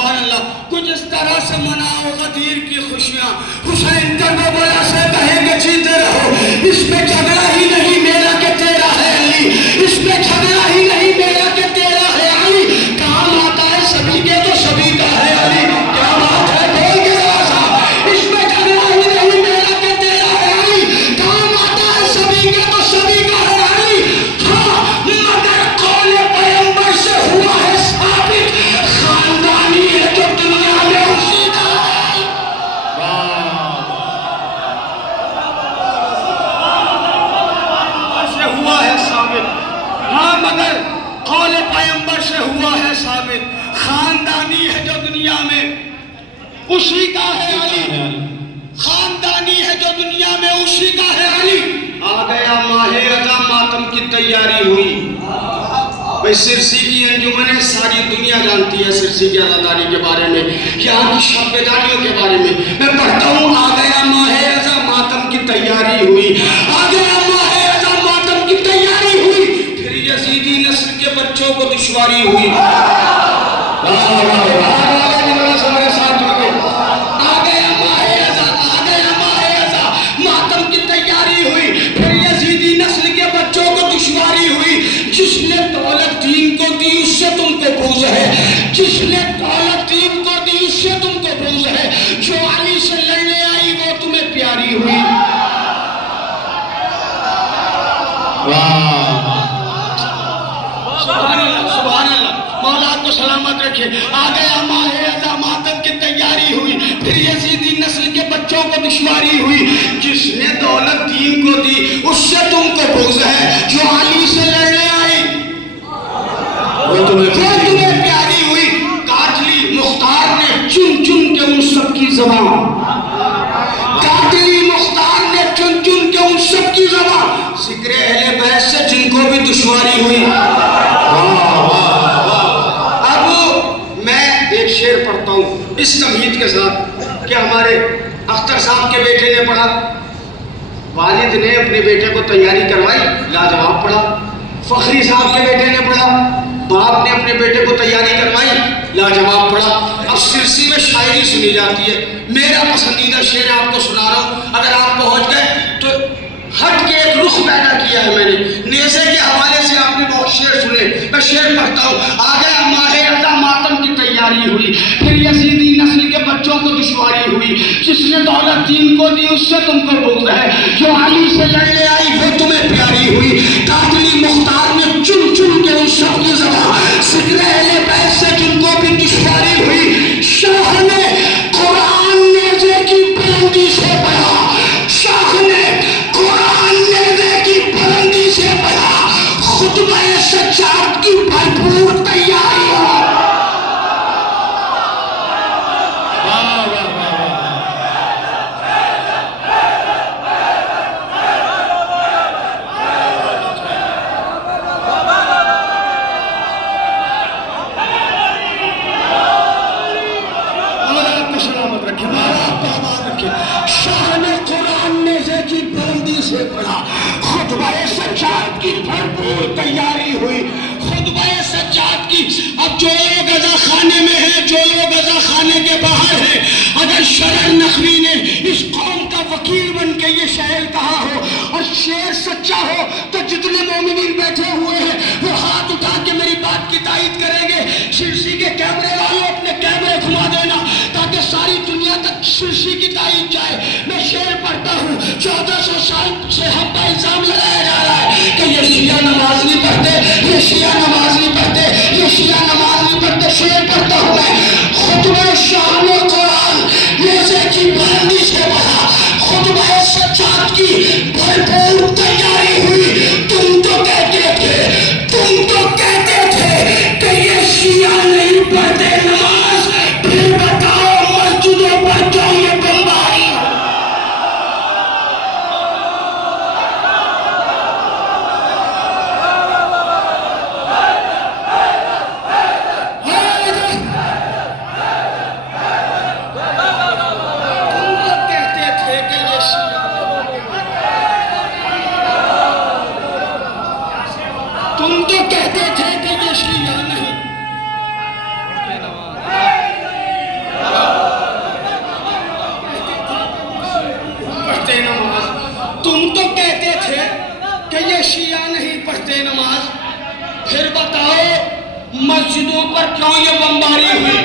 सुभान अल्लाह। कुछ इस तरह से मनाओ गदीर की खुशियां। हुसैन कर्बला से कहेंगे जीते रहो, इसमें झगड़ा ही नहीं मेरा के तेरा है अली, इसमें झगड़ा ही नहीं मेरा के तेरा है अली। काम आता है सभी के तो सभी का है अली। क्या बात है, बोल के राजा, इसमें झगड़ा ही नहीं मेरा के तेरा है अली। काम आता है सभी के तो सभी का है अली। हाँ, मगर कौले पैगंबर से हुआ है साबित, खानदानी है जो दुनिया में उसी का है। से हुआ है साबित, हाँ मगर कौले पैगंबर से हुआ है साबित, खानदानी है जो दुनिया में उसी का है अली। खानदानी है जो दुनिया में उसी का है अली। आ गया माहे रजा, मातम की तैयारी हुई। भाई सिरसी की अंजुमन सारी दुनिया जानती है सिरसी की आजादारी के बारे में, यहाँ की शब्दारियों के बारे में। मैं पढ़ता हूँ, आ गया माहे रजा, मातम की तैयारी हुई। आ गया माहे रजा, मातम की तैयारी हुई। फिर यजीदी नस्ल के बच्चों को दुश्वारी हुई। जिसने दौलत दीन को दी उससे तुमको बुग़्ज़ है, जिसने दौलत दीन को दी उससे तुमको बुग़्ज़ है। जो अली से लड़ने आई वो तुम्हें प्यारी हुई। सुभान अल्लाह, मौला को सलामत रखे। आ गया माहे रज़ा, मातम की तैयारी हुई। फिर यजीदी नस्ल के बच्चों को दुश्वारी हुई। जिसने दौलत दीन को दी उससे तुमको बुग़्ज़ है। जो अली से लड़ने वो तुम्हें प्यारी हुई। काट ली मुख्तार ने चुन चुन के उन सबकी ज़बान, काट ली मुख्तार ने चुन चुन के उन सबकी ज़बान। ज़िक्र अहले बैत से जिनको भी दुश्वारी हुई। अब मैं एक शेर पढ़ता हूँ इस तमहीद के साथ कि हमारे अख्तर साहब के बेटे ने पढ़ा, वालिद ने अपने बेटे को तैयारी करवाई, लाजवाब पढ़ा। फखरी साहब के बेटे ने पढ़ा, बाप ने अपने बेटे को तैयारी करवाई, लाजवाब पढ़ा। अब सिरसी में शायरी सुनी जाती है। मेरा पसंदीदा शेर आपको सुना रहा हूँ, अगर आप पहुंच गए तो हट के एक रुख पैदा किया है मैंने। नेज़े के हवाले से आपने बहुत शेर सुने, मैं शेर पढ़ता हूँ। आ गया माहे रज़ा, मातम की तैयारी हुई। फिर यजीदी नस्ल के बच्चों को दुश्वारी हुई। जिसने दौलत दीन को दी उससे तुमको बुग़्ज़ है। जो अली से लड़ने आई वो तुम्हें प्यारी हुई। काट ली मुख्तार ने चुन चुन के उन सबकी ज़बान। ज़िक्र अहले बैत से जिनको भी दुश्वारी हुई। शाह ने कुरान नेज़े की बुलंदी से पढ़ा, शाह ने कुरान नेज़े की बुलंदी से पढ़ा। खुतबा सज्जाद की भरपूर तैयारी हो। शाह ने कुरान नेज़े की बुलंदी से पढ़ा। खुतबा सज्जाद की भरपूर तैयारी हुई। खुतबा सज्जाद की। अब जो लोग गजा खाने में है, जो लोग गजा खाने के बाहर है, अगर शरर नकवी ने इस कौम का वकील बन के ये शायर कहा हो और शेर सच्चा हो तो जितने मोमिनीन बैठे हुए हैं वो हाथ उठा के मेरी बात की तायीद करेंगे। सिरसी के कैमरे वालों अपने कैमरे घुमा देना ताकि सारी दुनिया तक सिरसी की तायीद जाए। मैं शेर पढ़ता हूँ। 1400 साल से हम पर इल्जाम लगाया जा रहा है कि ये शिया नमाज नहीं पढ़ते, ये शिया नमाज नहीं पढ़ते, ये शिया नमाज नहीं पढ़ते। शेर पढ़ता हूँ मैं। खुतबा शाह ने कुरान नेज़े की बुलंदी से पढ़ा। खुतबा सज्जाद की भरपूर तैयारी हुई। तुम तो कहते थे कि ये शिया नहीं पढ़ते नमाज, फिर बताओ मस्जिदों पर क्यों ये बमबारी। मस्जिदों पर क्यों ये बमबारी हुई?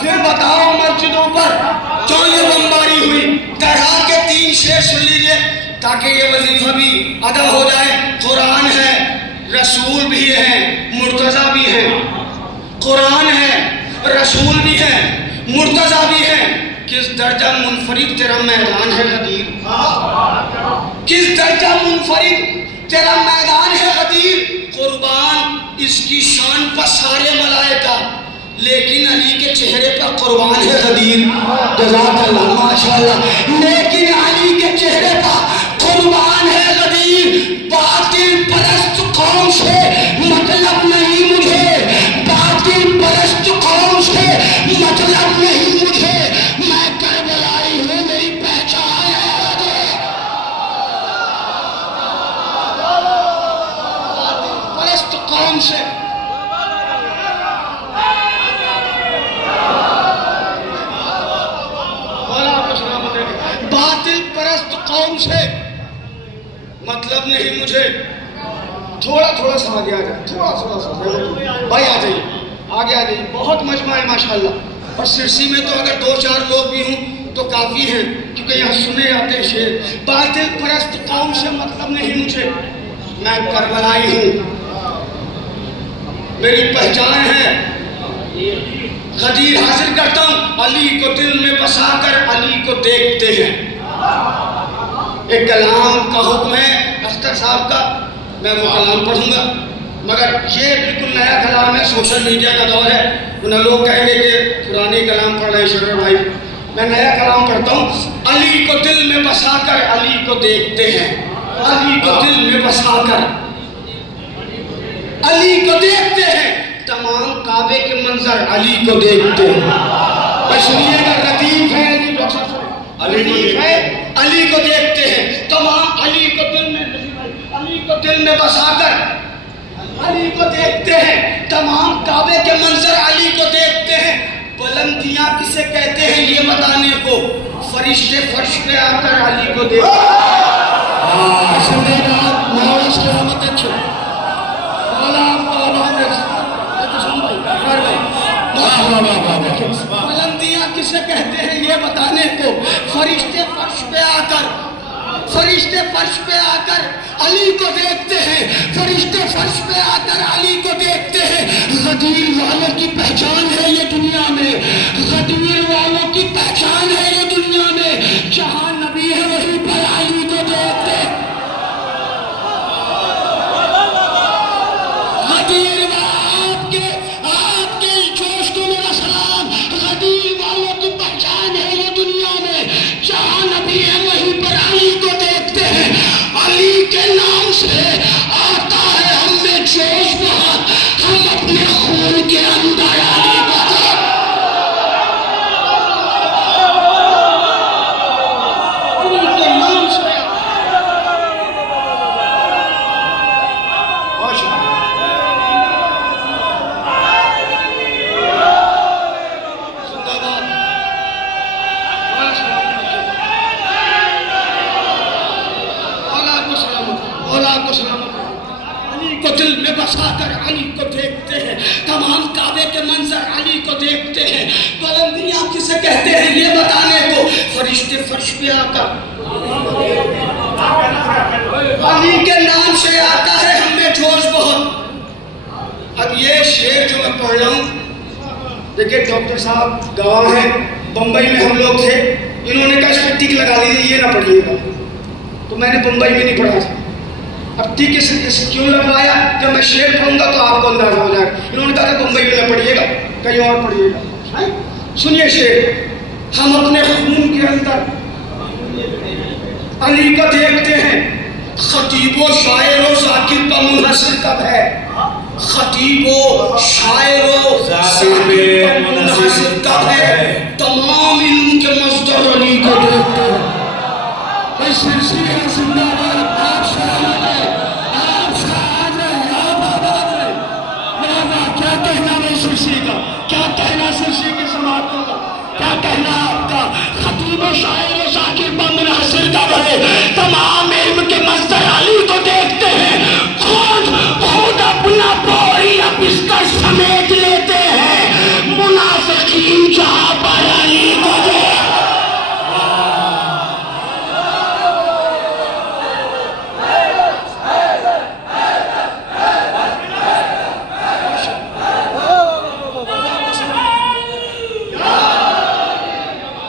फिर बताओ मस्जिदों पर क्यों ये बमबारी हुई? तरह के 3 शेर सुन लीजिए ताकि ये वजीफा भी अदा हो जाए। कुरान है, रसूल भी है, मुर्तजा भी है। कुरान है, रसूल भी है, मुर्तजा भी है। किस दर्जा मुनफरिद तेरा मैदान है गदीर? किस दर्जा मुनफरिद तेरा मैदान है गदीर? कुर्बान इसकी शान पर सारे मलाइका, लेकिन अली के चेहरे पर कुर्बान है गदीर। जज़ाकल्लाह माशाअल्लाह। लेकिन अली के चेहरे पर कुर्बान है गदीर। बातिल परस्त कौम से मतलब नहीं मुझे, बातिल परस्त कौम से मतलब नहीं मुझे। मैं करबलाई हूँ, मेरी पहचान है। बातिल परस्त कौम से कौम से मतलब नहीं मुझे। थोड़ा थोड़ा सा आगे आ जाए, थोड़ा सा भाई आ जाइए, आगे आ जाइए। बहुत मजमा है माशाल्लाह। और सिरसी में तो अगर 2-4 लोग भी हों तो काफ़ी हैं, क्योंकि यहाँ सुने आते हैं शेर। बातिल परस्त कौम से मतलब नहीं मुझे, मैं करबलाई हूँ, मेरी पहचान है। गदीर हासिल करता हूँ, अली को दिल में बसाकर अली को देखते हैं। एक कलाम का हुक्म है अख्तर साहब का, मैं वो कलाम पढ़ूंगा, मगर ये बिल्कुल नया कलाम है। सोशल मीडिया का दौर है, उन्हें लोग कहेंगे कि पुराने कलाम पढ़ रहे हैं शरर भाई। मैं नया कलाम पढ़ता हूँ। अली को दिल में बसाकर अली को देखते हैं, अली को दिल में बसाकर अली को देखते हैं। तमाम काबे के मंजर अली को देखते हैं। सुनिएगा, लतीफ है अली है, अली को देखते हैं। तमाम अली को दिल में बसाकर अली को देखते हैं। तमाम काबे के मंजर अली को देखते हैं। बुलंदियां किसे कहते हैं ये बताने को, फरिश्ते फर्श पे आकर अली को देखते बुलंदियां किसे कहते हैं ये बताने को, फरिश्ते फर्श पे आकर अली को देखते हैं। फरिश्ते फर्श पे आकर अली को देखते हैं। गदीर वालों की पहचान है ये दुनिया में, गदीर वालों की पहचान है ये दुनिया में। जहां नबी है वहीं पर अली को देखते हैं। गदीर आपके जोश को मेरा सलाम। गदीर वालों की पहचान है ये दुनिया में, जहां नबी है वहीं पर अली को देखते हैं। अली के नाम से आता है हमें जोश बहुत, हम अपने खून के अंदर अली को अली के नाम से। अली को दिल में बसाकर अली को देखते हैं। तमाम काबे के मंजर अली को देखते हैं। बुलंदियां किसे कहते हैं ये बताने को, फरिश्ते फर्श पे आकर अली के नाम से आता है हमें जोश बहुत। अब ये शेर जो मैं पढ़ रहा हूँ, देखिए डॉक्टर साहब गवाह हैं, बम्बई में हम लोग थे, इन्होंने कहा इसमें टिक लगा लीजिए, ये ना पढ़िएगा। तो मैंने बम्बई में नहीं पढ़ा था। अब टिक इस क्यों लगवाया, जब मैं शेर पढ़ूंगा तो आपको अंदाजा हो जाएगा। इन्होंने कहा था बम्बई में ना पढ़िएगा, कहीं और पढ़िएगा। सुनिए शेर, हम अपने खून के अंदर अली को देखते हैं। खतीबो शायरो जाकिर का मुनहसिर कब है? खतीबो शायरो जाकिर का मुनहसिर कब है? तमाम इल्म के मस्दर अली को देखते हैं। सिलसिला जिंदाबाद, आप सलामत है, आप साथ हैं, आप आबाद हैं। क्या कहना है सिलसिले का, क्या कहना सिलसिले के समाप्तों का, क्या कहना आपका? खतीब शायर जाकिर पर मुनहसिर कब है? तमाम इल्म के मस्दर अली को देखते हैं। खुद अपना बोरी बिस्तर समेट लेते यकीन जहां पर अली को दे।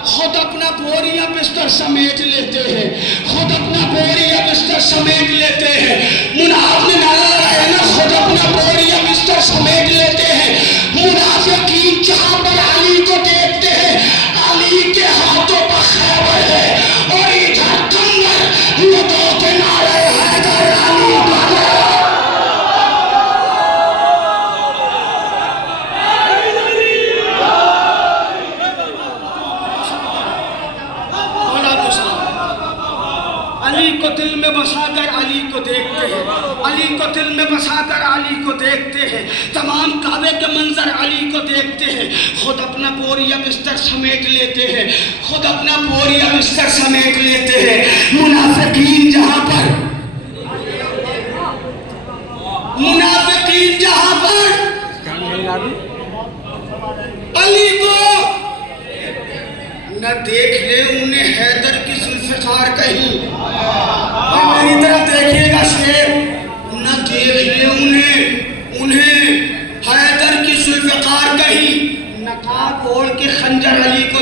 खुद अपना बोरिया बिस्तर समेट लेते हैं, खुद अपना बोरिया बिस्तर समेट लेते हैं। मुनाफ ने नारा लगाया ना, खुद अपना बोरिया बिस्तर समेट लेते हैं। मुनाफिकीन जहां पर अली को देखते हैं, अली के हाथों पर खैबर है और इधर कंगर लोगों के नारे हैदर अली का अली को दिल में बसाकर अली को देखते हैं, अली को दिल में बसाकर अली को देखते हैं। तमाम काबे के मंजर अली को देखते हैं। खुद अपना बोरिया बिस्तर समेट लेते हैं, खुद अपना बोरिया बिस्तर समेट लेते हैं। मुनाफिकीन जहां पर, मुनाफिकीन जहां पर अली को न देख ले उन्हें हैदर की जुल्फ़िकार कहीं, मेरी तरफ देखिएगा शेर, न देख ले उन्हें हैदर की जुल्फ़िकार कहीं, नकाब ओढ़ के खंजर अली को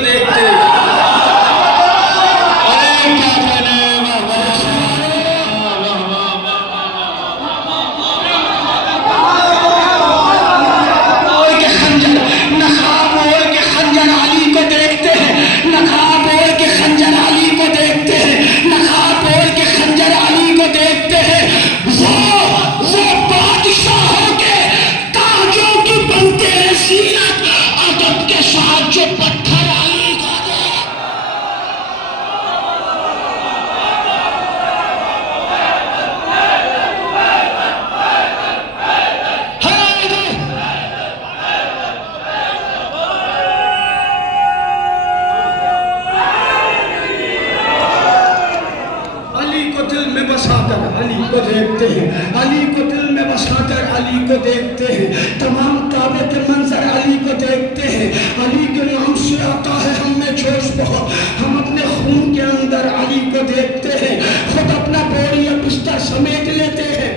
देखते हैं। तमाम काबे के मंजर अली को देखते हैं। अली के नाम से आता है हम में जोश बहुत, हम अपने खून के अंदर अली को देखते हैं। खुद अपना बोरिया बिस्तर समेट लेते हैं।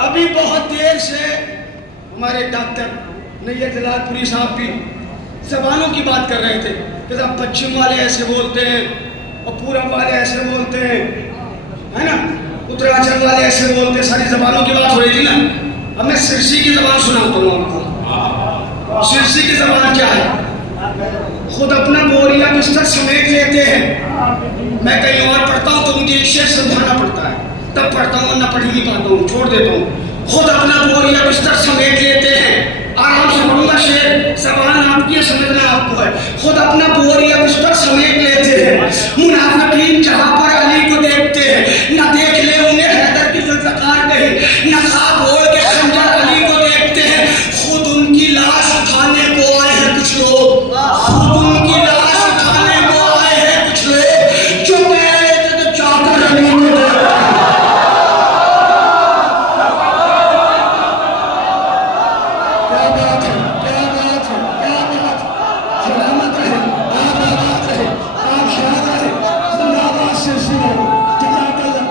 अभी बहुत देर से हमारे डॉक्टर नैयत जलालपुरी साहब भी जबानों की बात कर रहे थे कि साहब पश्चिम वाले ऐसे बोलते हैं और पूरब वाले ऐसे बोलते हैं, है ना, उत्तराखंड वाले ऐसे बोलते, सारी जबानों की बात हो रही थी ना। अब मैं सिरसी की जबान सुनाता हूँ आपको। सिरसी की जबान क्या है? खुद अपना बोरिया बिस्तर समेट लेते हैं। मैं कहीं और पढ़ता हूँ तो मुझे एक शेर समझाना पड़ता है, तब पढ़ता हूँ, वरना पढ़ ही नहीं पाता हूँ, छोड़ देता हूँ। खुद अपना बोरिया बिस्तर समेट लेते हैं। आराम से पढ़ूंगा शेर, जबान आपकी है, समझना आपको है। खुद अपना बोरिया बिस्तर समेट लेते हैं। मुनाफिकीन जहां पर अली को देखते हैं, न देख ले उन्हें हैदर की जुल्फ़िकार कहीं, न खाब ओढ़ के खंजर अली को देखते हैं। खुद उनकी लाश उठाने को आए हैं कुछ लोग, खुद उनकी लाश उठाने को आए हैं कुछ लोग, जो कह रहे थे तो चाकर अली को देखते हैं। क्या बात है, क्या बात है, क्या बात है। सलामत रहे, आबाद रहे, आप शाद रहे, जिंदाबाद सिलसिला, जज़ाकल्लाह।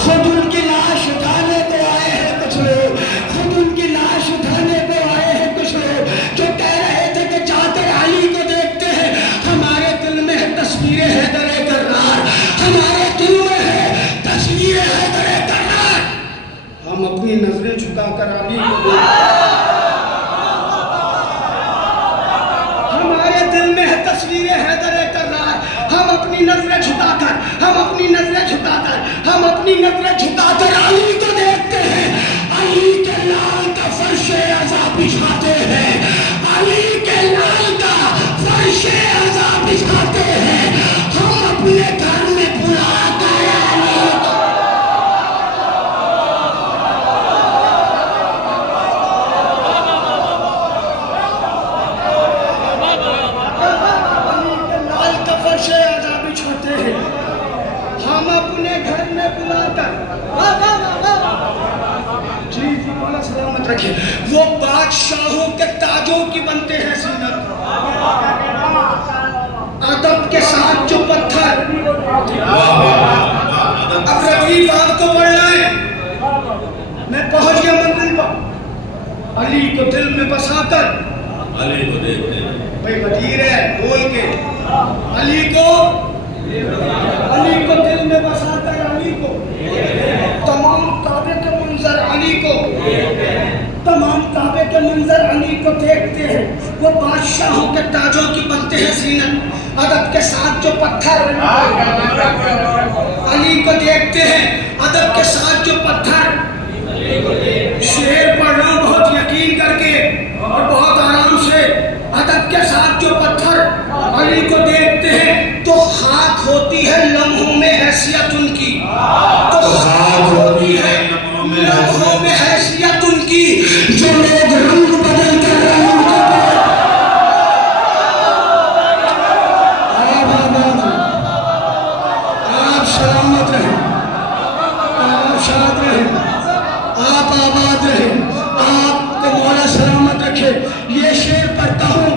खुद उनकी लाश उठाने को आए हैं कुछ लोग, खुद उनकी लाश उठाने को आए हैं कुछ लोग, जो कह रहे थे कि चादर अली को देखते हैं। हमारे दिल में है तस्वीर हैदर कर्रार, हमारे दिल में है तस्वीर हैदर कर्रार। हम अपनी नजरें झुकाकर अली को देखते हैं। हमारे दिल में है तस्वीर हैदर कर्रार, हम अपनी नजरें झुकाकर, हम अपनी नजरें झुकाकर, हम अपनी नजरें झुकाकर अली को देखते हैं। अली के लाल का फर्शे अज़ा बिछाते हैं, अली के लाल का फर्शे अज़ा बिछाते हैं। हम अपने घर में बुलाकर अली को लाल का फर्शे अज़ा बिछाते हैं। हम अपने घर में बुलाकर रखिए, वो बादशाहों के ताजों की बनते हैं सीनत। अदब के साथ जो पत्थर, अब रफीक आपको पढ़ना है, मैं पहुंच गया मंजिल पर। अली को दिल में बसाकर, अली को देखते भाई वजीर है बोल के, अली को दिल में बसाकर, अली को तमाम काबे के मंजर, अली को तमाम काबे के मंजर अली को देखते हैं। वो बादशाहों के ताजों की बनते हैं सीनत, अदब के साथ जो पत्थर, अली को देखते हैं अदब के साथ जो पत्थर। शेर पढ़ रहा हूं बहुत यकीन करके और बहुत आराम से। अदब के साथ जो पत्थर अली को देखते हैं तो खाक होती है लम्हों में हैसियत उनकी, तो खाक होती है लम्हों में हैसियत उनकी। जो लोग रंग बदल कर रहे हैं आप सलामत रहें, आप शाद रहें, आप आबाद रहें, आपको मौला सलामत रखे। ये शेर पढ़ता हूँ,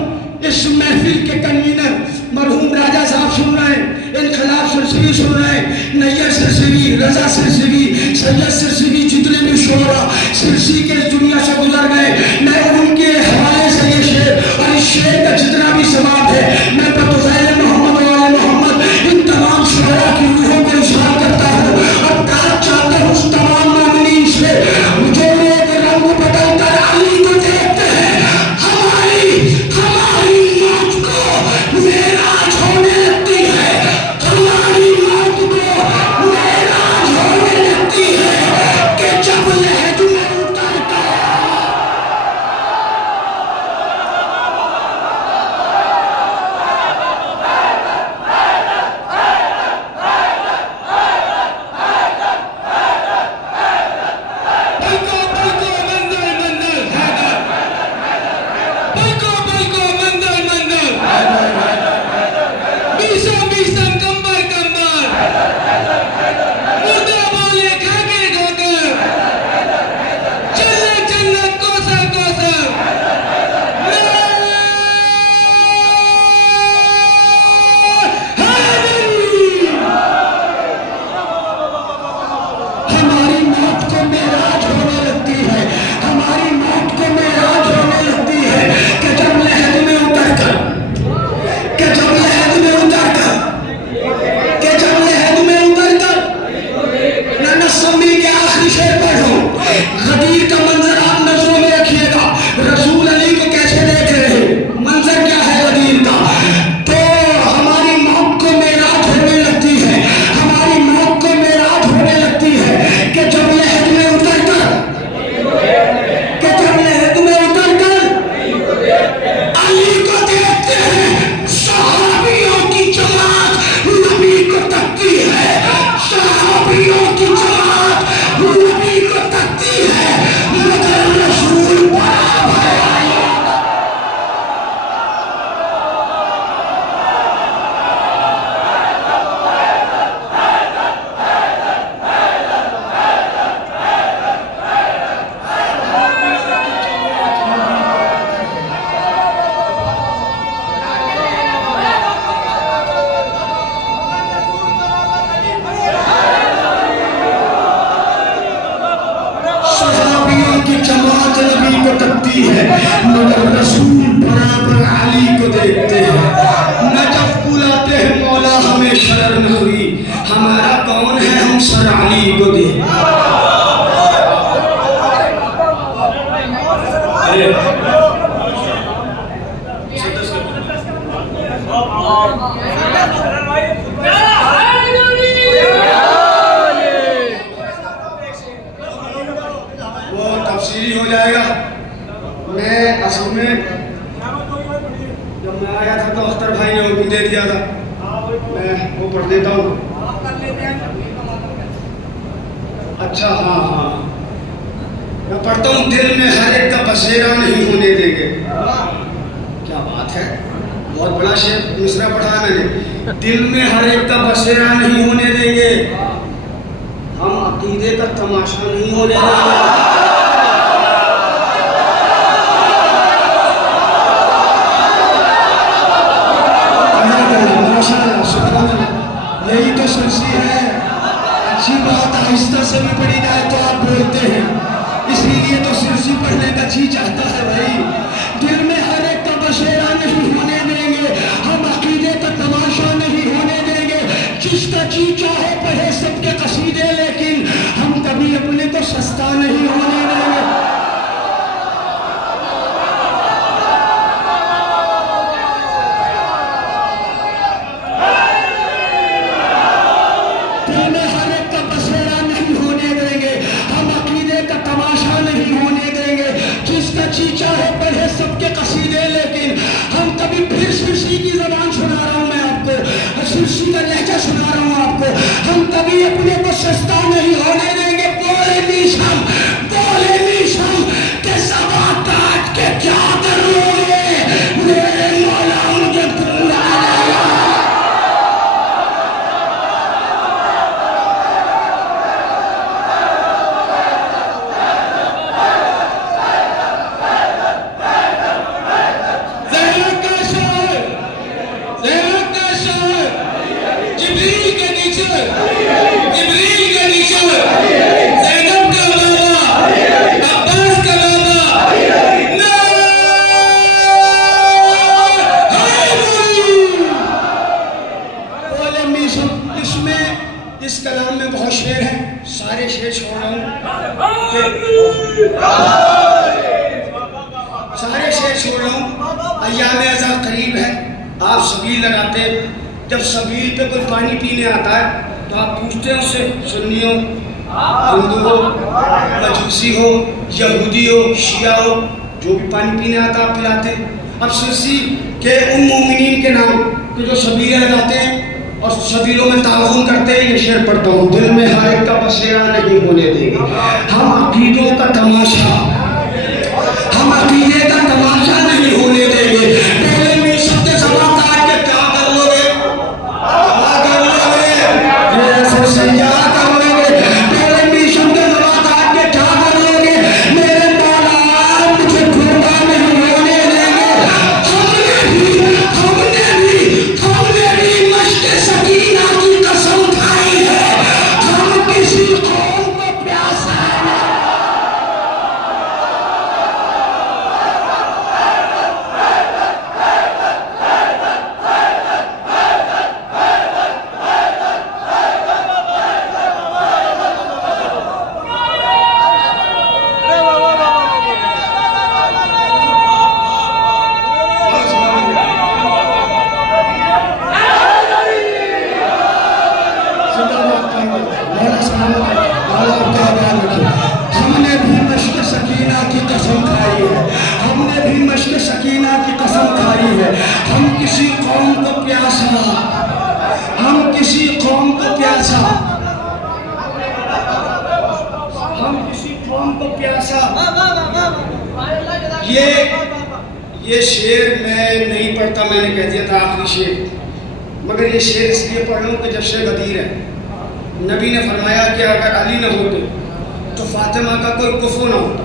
इस महफिल के कन्वीनर मरहूम राजा साहब सुन रहे हैं, इनकलाब सिरसिवी सुन रहे हैं, नैयर सिरसिवी, रजा सिरसिवी, सैयद सिरसिवी, जितने भी शोरा सिरसी के इस दुनिया से गुजर गए, मैं उनके हवाले से ये शेर और इस शेर का जितना भी समाप्त है मैं बतौर मोहम्मद वाले मोहम्मद इन तमाम शोरा की रूहों को इशारा करता हूँ और दाद चाहता हूँ उस तमाम मोमिनीन से जो लोग रंग बदल कर अली को देखते हैं। हमारी मौत को मेराज होने लगती है, हमारी मौत को मेराज होने लगती है कि जब लहद में उतरता मगर रसूल बराबर अली को देखते हैं। न जब बुलाते हैं मौला हमें शर्म हुई, हमारा कौन है हम सर अली को दे। वो तफसीली हो जाएगा। मैं असल में जब मैं आया था तो अख्तर भाई ने हुक्म दे दिया था, मैं वो पढ़ देता हूँ। अच्छा हाँ हाँ मैं पढ़ता हूँ। दिल में हर एक का बसेरा नहीं होने देंगे। क्या बात है, बहुत बड़ा शेर दूसरा पढ़ा मैंने। दिल में हर एक का बसेरा नहीं होने देंगे, हम अकीदे का तमाशा नहीं होने देंगे। इसीलिए तो सिरसी पढ़ने का जी चाहता है भाई। दिल में हर एक का बसेरा नहीं होने देंगे, हम अकीदे का तमाशा नहीं होने देंगे। जिसका जी चाहे पढ़े सबके कसीदे, लेकिन हम कभी अपने को सस्ता नहीं होने देंगे। दिल में हर एक का बसेरा नहीं होने देंगे, हम अकीदे का तमाशा नहीं होने देंगे। जिसका जी चाहे पढ़े सबके कसीदे, लेकिन हम कभी फिर सिरसी की जबान सुना रहा हूं मैं आपको, सिरसी का लहजा सुना रहा हूं आपको, हम कभी अपने को सस्ता नहीं होने देंगे। बोले नीशम के सवा काट के क्या करोगे, मेरे मौला मुझे पूरा इस कलाम में बहुत शेर हैं, सारे शेर छोड़ रहा हूँ, सारे शेर छोड़ रहा हूँ। अय्याम अज़ा करीब है, आप सबील लगाते, जब सबील पे कोई पानी पीने आता है तो आप पूछते हैं उससे, सुन्नी हो, हिंदू हो, मजूसी हो, यहूदी हो, शिया हो, जो भी पानी पीने आता आप पिलाते। अब सिरसी के उन मोमिनीन के नाम के जो सबील लगाते हैं और सबीलों में ताउन करते हैं, ये शेर पढ़ता हूँ। दिल में हर एक का बसेरा नहीं होने देंगे, हम अकीदों का तमाशा, हम अकीदे का तमाशा नहीं होने देंगे। पहले में शब्द सवा काट के क्या कर लोगे, क्या कर लोगे, ऐसे से क्या कर लोगे। पहले में शब्द सवा काट के क्या कर लोगे, मेरे मौला मुझे पूरा नहीं होने देंगे। हमने भी मश्क सकीना की कसम खाई है, हम किसी कौम को प्यासा है। हमने भी मश्क सकीना की कसम खाई है, हमने भी मश्क सकीना की कसम खाई है। हम किसी कौम को प्यासा, हम किसी कौम को प्यासा, हम किसी कौम को प्यासा। ये शेर मैं नहीं पढ़ता, मैंने कह दिया था आखिरी शेर, मगर ये शेर इसलिए पढ़ लूँ कि जब शेर गदीर है। नबी ने फरमाया कि अगर अली न होते तो फातिमा का कोई कुफर न होता।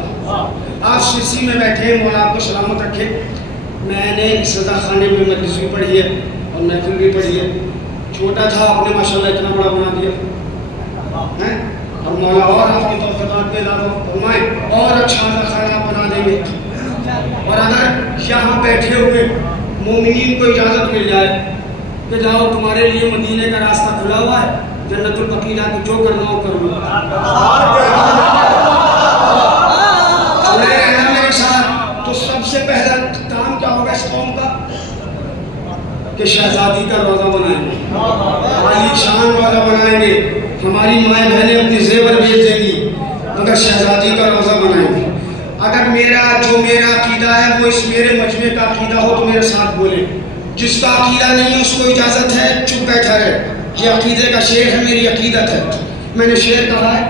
आप सिरसी में बैठे, मौला आपको सलामत रखे। मैंने सदा खाने में मजलिस भी पढ़ी है और महफिल भी पढ़ी है। छोटा था, आपने माशाल्लाह इतना बड़ा बना दिया है, और मौला और आपकी तौफीक़ात पे इजाफ़ा फरमाए और अच्छा खाना बना देंगे। और अगर यहाँ बैठे हुए मोमिनीन को इजाज़त मिल जाए कि जाओ तुम्हारे लिए मदीने का रास्ता खुला हुआ है, जन्नतुल बकी जाके जो करना हो कर लो, मेरे साथ, तो सबसे पहला काम क्या होगा इस कौम का कि शहजादी का रोज़ा बनाएंगे, आलीशान रोज़ा बनाएंगे। हमारी माएँ बहनें अपनी जेवर भेज देंगी मगर शहजादी का रोज़ा बनाएंगे। अगर मेरा अकीदा है वो इस मेरे मजमे का अकीदा हो तो मेरे साथ बोले, जिसका अकीदा नहीं है उसको इजाज़त है चुप बैठा रहे। ये अकीदे का शेर है, मेरी अकीदत है। मैंने शेर कहा है,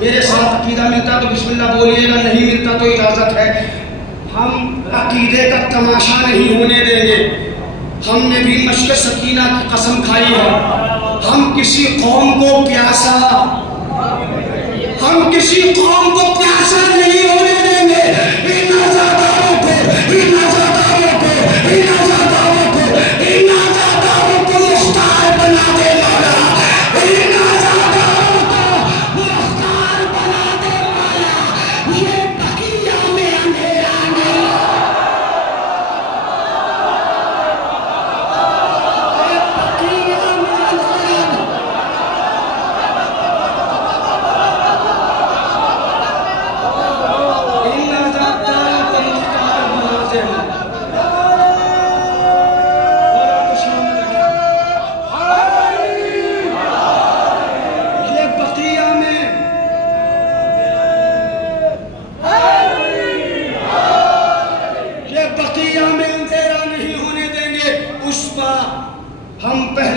मेरे साथ अकीदा मिलता तो बिस्मिल्लाह बोलिएगा, नहीं मिलता तो इजाज़त है। हम अकीदे का तमाशा नहीं होने देंगे। हमने भी मश्क सकीना की कसम खाई है, हम किसी कौम को प्यासा, हम किसी कौम को प्यासा नहीं होने देंगे। इन आज़ादारों को, इन आज़ादारों को, इन आज़ादारों को, इन आज़ादारों को मुख्तार बना दे मौला, इन आज़ादारों को मुख्तार बना दे मौला। ये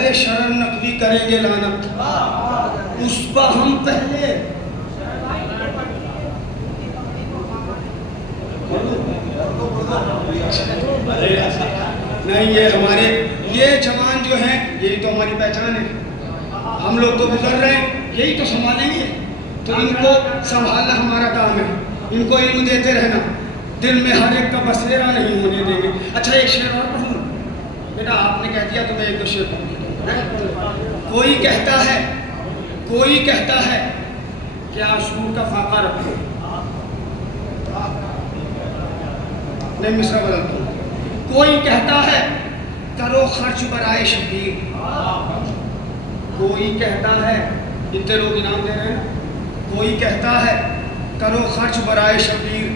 पहले शरण नकवी करेंगे लानत, उस पर हम पहले नहीं, ये जवान जो हैं यही तो हमारी पहचान है। हम लोग तो गुजर रहे हैं, यही तो संभालेंगे। तो इनको संभालना हमारा काम है, इनको इल्म देते रहना, दिल में हर एक का बसेरा नहीं होने देंगे। अच्छा, एक शेर और पढ़ूँ बेटा, आपने कह दिया तो मैं एक दो शेर पढ़ूँ। कोई कहता है कि आशूर का फाका रखो, नहीं मिसरा बदलता हूँ। कोई कहता है करो खर्च बराए शबीर, कोई कहता है, इतने लोग इनाम दे रहे हैं। कोई कहता है करो खर्च बराए शबीर,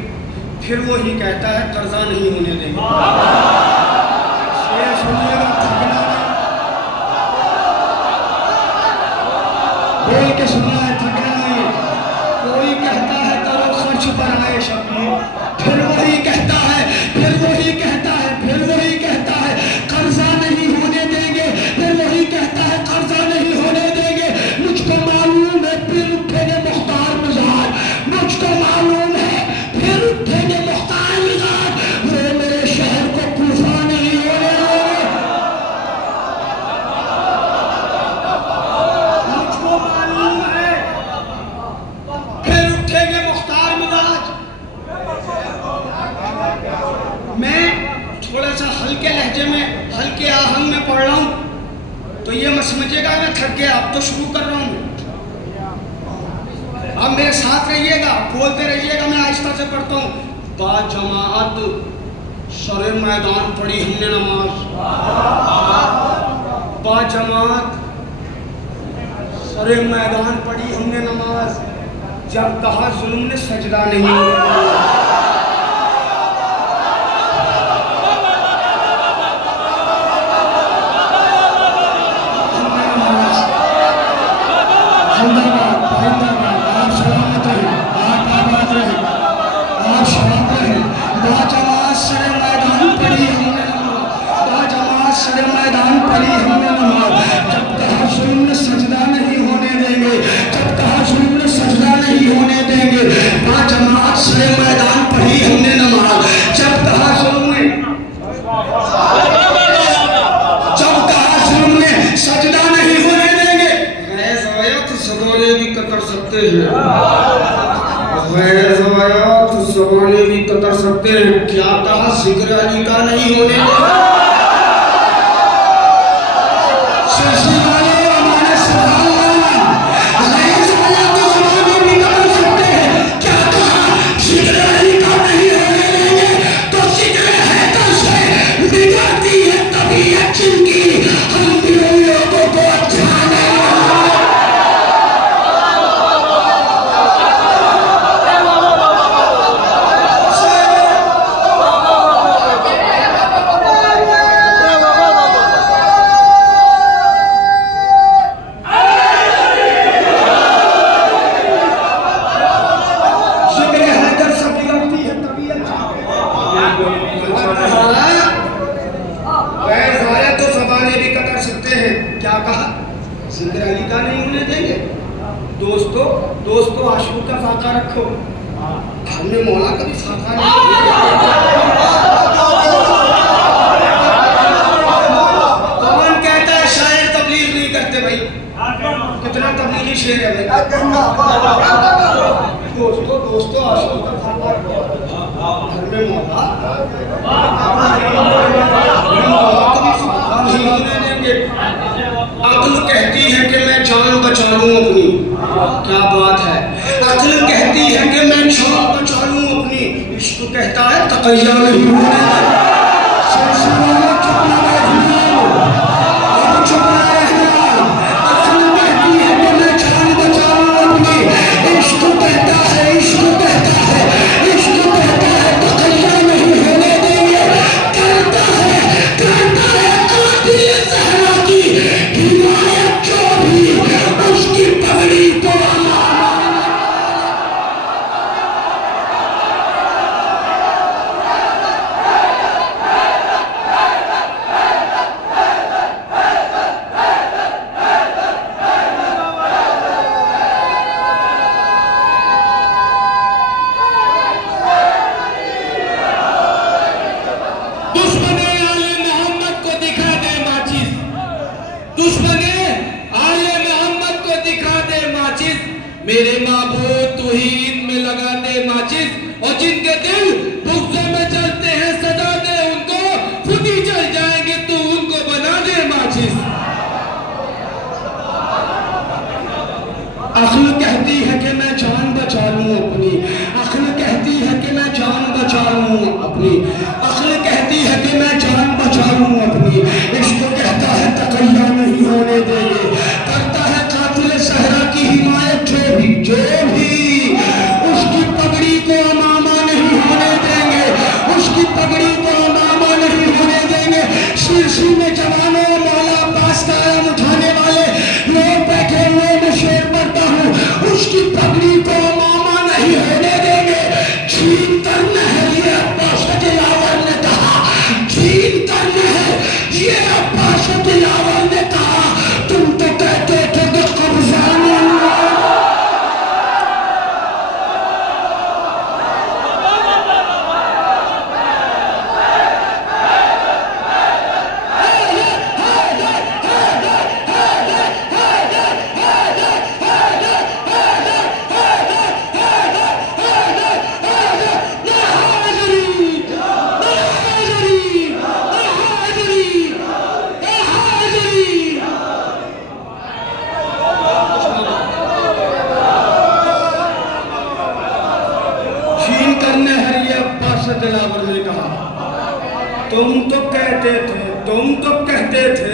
फिर वो ही कहता है कर्जा नहीं होने देंगे। शेर सुनिएगा, थकना नहीं, बोल के सुनना है, थकना नहीं। कोई कहता है करो खर्च बराए शबीर, फिर वही कहता है, फिर वही कहता है, फिर वही कहता है कर्जा नहीं होने देंगे, फिर वही कहता है कर्जा नहीं होने देंगे। मुझको मालूम है फिर उठेंगे मुख्तार मिजाज, मुझको मालूम है फिर उठेंगे मुख्तार मिजाज, वो मेरे शहर को कूफा नहीं होने देंगे। मुझको मालूम है फिर उठेंगे मुख्तार मिजाज। मैं थोड़ा सा हल्के लहजे में, हल्के आहंग में पढ़ रहा हूँ तो ये मत समझिएगा मैं थक गया, अब तो शुरू कर रहा हूँ। अब मेरे साथ रहिएगा, बोलते रहिएगा, मैं आहिस्ता से पढ़ता हूँ। बाजमात सरे मैदान पढ़ी हमने नमाज, बाजमात सरे मैदान पढ़ी हमने नमाज, जब कहा जुल्म ने सजदा नहीं। ज़माने भी कतर सकते हैं, क्या कहा जिक्र अली का नहीं होने देगा। दोस्तों आशूर का फाका रखो, हमने मौला का भी फाका नहीं। कौन कहता है शायर तबलीग नहीं करते भाई? कितना तबलीगी शेर है भाई। दोस्तों आशूर का फाका रखो, घर में मौला का भी फाका नहीं होने देंगे। अक्ल कहती है कि मैं जान बचा लूं अपनी, क्या बात है। अक्ल कहती है कि मैं जान बचा लूं अपनी, इश्क कहता है तकैया नहीं होने। माचिस, और जिनके दिल बुग़्ज़ में जलते हैं सजा दे उनको, खुद ही जल जाएंगे तू उनको बना दे माचिस। अक्ल कहती है कि मैं जान बचा लूं अपनी, अक्ल कहती है कि मैं जान बचा लूं अपनी, अक्ल कहती है कि मैं जान बचा लूं अपनी। इसको कहता है तकैया नहीं होने देंगे, करता है कातिल सहरा की हिमायत जो भी उसकी पगड़ी को अमामा नहीं होने देंगे, उसकी पगड़ी को अमामा नहीं होने देंगे। शीर्षी में जवानों मौला अब्बास का आलम उठाने वाले लोग बैठे हुए, मैं शेर पढ़ता हूँ, उसकी पगड़ी को अमामा नहीं होने देंगे। छीन करना है ये अब्बास दिलावर ने कहा, छीन करना है ये अब्बास दिलावर ने कहा। तुम तो कहते थे कि कब्जा दिलावर ने कहा। तुम तो कहते थे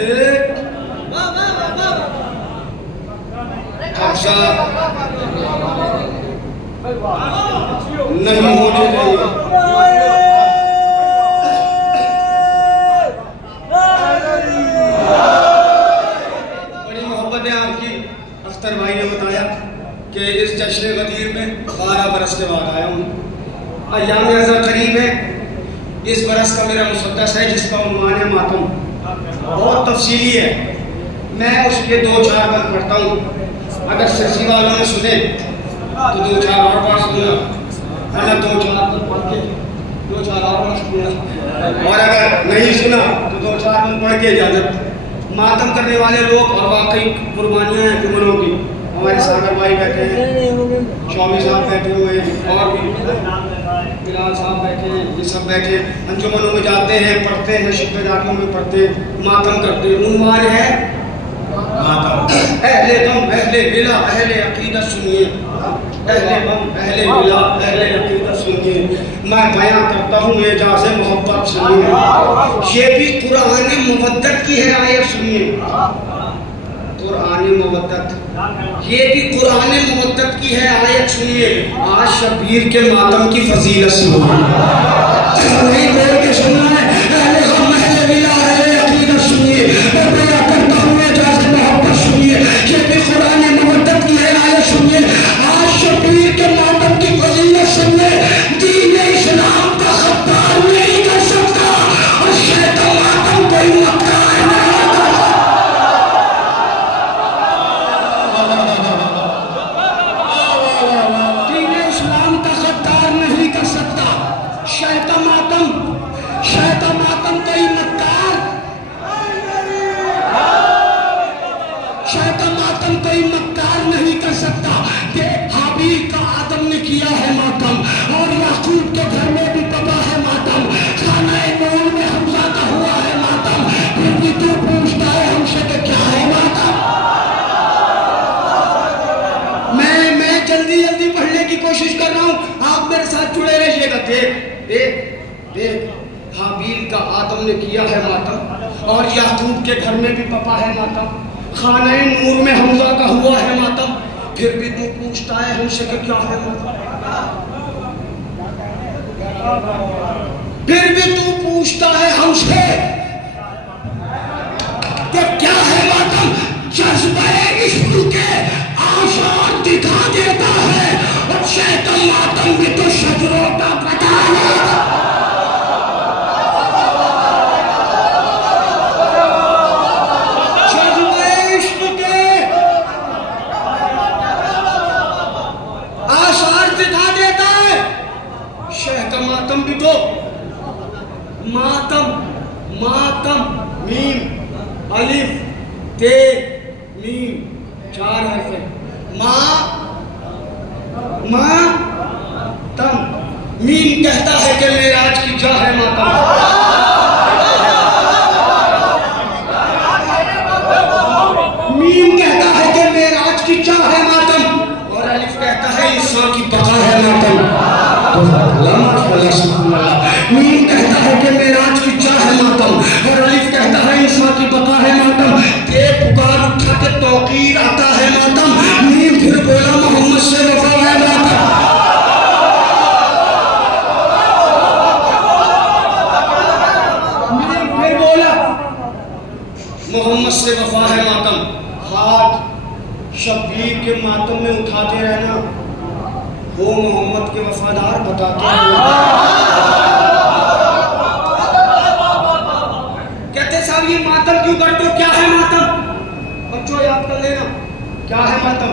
कब्जा नहीं होने देंगे। बड़ी मोहब्बत है आपकी। अख्तर भाई ने बताया कि इस जश्न गदीर में 12 बरस के बाद आया हूँ। अय्याम अज़ा करीब है। इस बरस का मेरा मुसद्दस है जिसका उन्वान है मातम। बहुत तफसीली है, मैं उसके 2-4 बंद पढ़ता हूँ। अगर सिरसी वालों ने सुने तो 2-4 और पढ़ सुनना, है ना, 2-4 बंद पढ़ के 2-4 और पढ़ सुनना, और अगर नहीं सुना तो 2-4 बंद पढ़ के इजाजत। मातम करने वाले लोग और वाकई कुर्बानियाँ हैं जुमलों की। हमारे सागर भाई बैठे हैं, शौमी साहब बैठे हुए हैं, और भी बिलाल साहब बैठे हैं, ये सब बैठे अंजुमनों में जाते हैं, पढ़ते हैं, शिकवेदारियों में पढ़ते हैं, मातम करते हैं। उन्वान है मातम। अहले गम अहले बिला अहले अकीदत सुनिए, अहले गम अहले बिला अहले अकीदत सुनिए, मैं बयां करता हूँ एजाज़ मोहब्बत सुनिए। ये भी कुरान मुवद्दत की है आयत सुनिए, कुरान मुवद्दत, ये भी कुरान मुवद्दत की है आयत सुनिए। आज शबीर के मातम की फजीलत सुनिए, नहीं बोल के सुनना है। अहले गम अहले बिला अहले अकीदत सुनिए, मैं बयां करता हूँ एजाज़ मोहब्बत सुनिए। ये भी कुरान मुवद्दत की है आयत सुनिए। आज शबीर के मातम की फजीलत सुनिए। दीन इस्लाम का खत्तार नहीं कर सकता, और शैतान मातम कोई मक्कार नहीं कर सकता। दीन इस्लाम का खत्तार नहीं कर सकता, शैतान मातम कोई मक्कार, शैतान मातम कोई मक्कार नहीं कर सकता। देख हाबील का आदम ने किया है मातम, और याकूब के घर में भी पका है मातम, खाना नून में हमजा का हुआ है मातम, फिर भी तू पूछता है हमसे कि क्या है मातम। मैं जल्दी पढ़ने की कोशिश कर रहा हूँ, आप मेरे साथ जुड़े रहिएगा। देख हाबील का आदम ने किया है मातम, और याकूब के घर में भी पका है मातम, खाने नूर में हमजा का हुआ है मातम, फिर भी तू पूछता है हमसे कि क्या है मातम। फिर भी तू पूछता है हमसे कि क्या है मातम। जज्बे इश्क के आसार दिखा देता है, और शैतान मातम भी तो शजरों का पता है। मातम भी तो मातम मीम अलिफ ते मीम 4 हर्फ है। मा तम मीम कहता है कि मेराज की जा है मातम, मीम कहता है कि मेराज की जा है मातम, और अलिफ कहता है इंसान की बका है मातम। मीम कहता है कि मेराज की जा है मातम, और अलिफ कहता है इंसान की बका है मातम। के पुकार उठा के तौकीर आता है मातम, मीम फिर बोला मोहम्मद से वफा है मातम। मोहम्मद से वफा है मातम। हाथ शब्बीर के मातम में उठाते रहना, वो मोहम्मद के वफादार बताते हैं। कहते साहब ये मातम क्यों करते हो, क्या है मातम? बच्चों याद कर लेना क्या है मातम।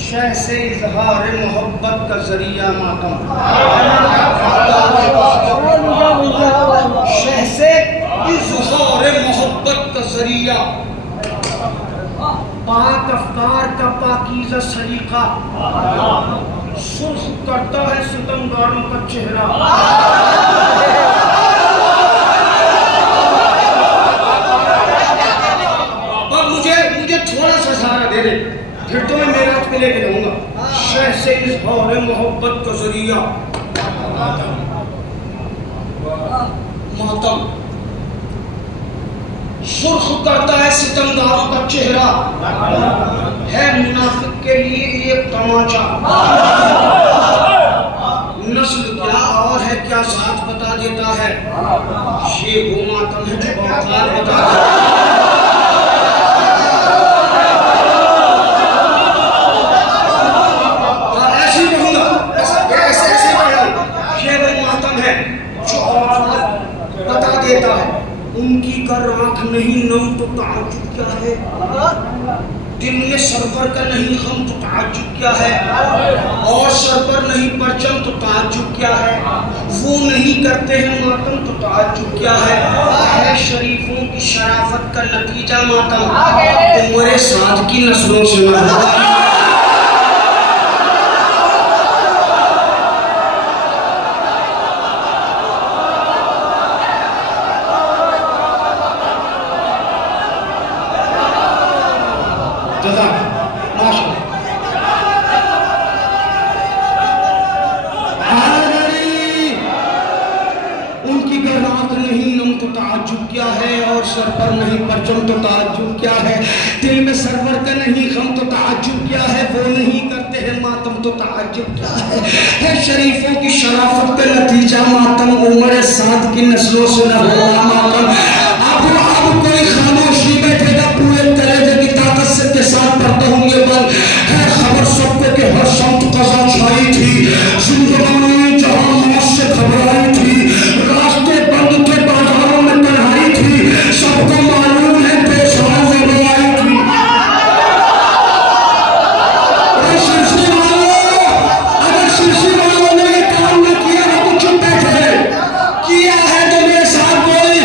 शह से इजहार मोहब्बत का जरिया मातम, शह से इजहार मोहब्बत का जरिया, पाक अफ्कार का पाकीज़ा सलीका, सुर्ख करता है सितमगारों का चेहरा। अब मुझे थोड़ा सा सहारा दे दे, फिर तो मैं मेराज पे लेके जाऊंगा। शह से इजहार मोहब्बत का जरिया मातम, सुर्ख करता है सितमगारों का चेहरा, है मुनाफिक के लिए एक तमाचा। नस्ल क्या और है क्या साथ बता देता है, ये वो मातम है जो औकात बता देता है। ऐसे कहूंगा, ऐसे कहूंगा, ये वो मातम है जो औकात बता देता है। उनकी कर आंख नहीं नम तो ताज्जुब क्या है, दिल में सरवर का नहीं हम तो ताज्जुब क्या है, और सर पर नहीं परचम तो ताज्जुब क्या है, वो नहीं करते हैं मातम तो ताज्जुब क्या है शरीफों की शराफत का नतीजा मातम, उम्र साद की नस्लों से ना सर पर नहीं परचम तो ताज्जुब क्या है, दिल में सरवर का नहीं गम तो ताज्जुब क्या है, वो नहीं करते हैं मातम तो ताज्जुब क्या है शरीफों की शराफत का नतीजा मातम, उम्र साद की नस्लों से न होगा मातम। अब कोई खामोशी बैठेगा, पूरे कलेजे की ताकत से के साथ पढ़ता हूँ ये बल है खबर सबको कि हर शम्त कज़ा छाई थी, जिंदगानी जहां मौत से घबराई थी, रास्ते बंद थे बाजारों में तन्हाई थी, सबको मालूम है पेशवा जरूर आई थी। अगर सिलसिले वालों ने ये काम न किया तो चुप बैठे, किया है तो मेरे साथ बोली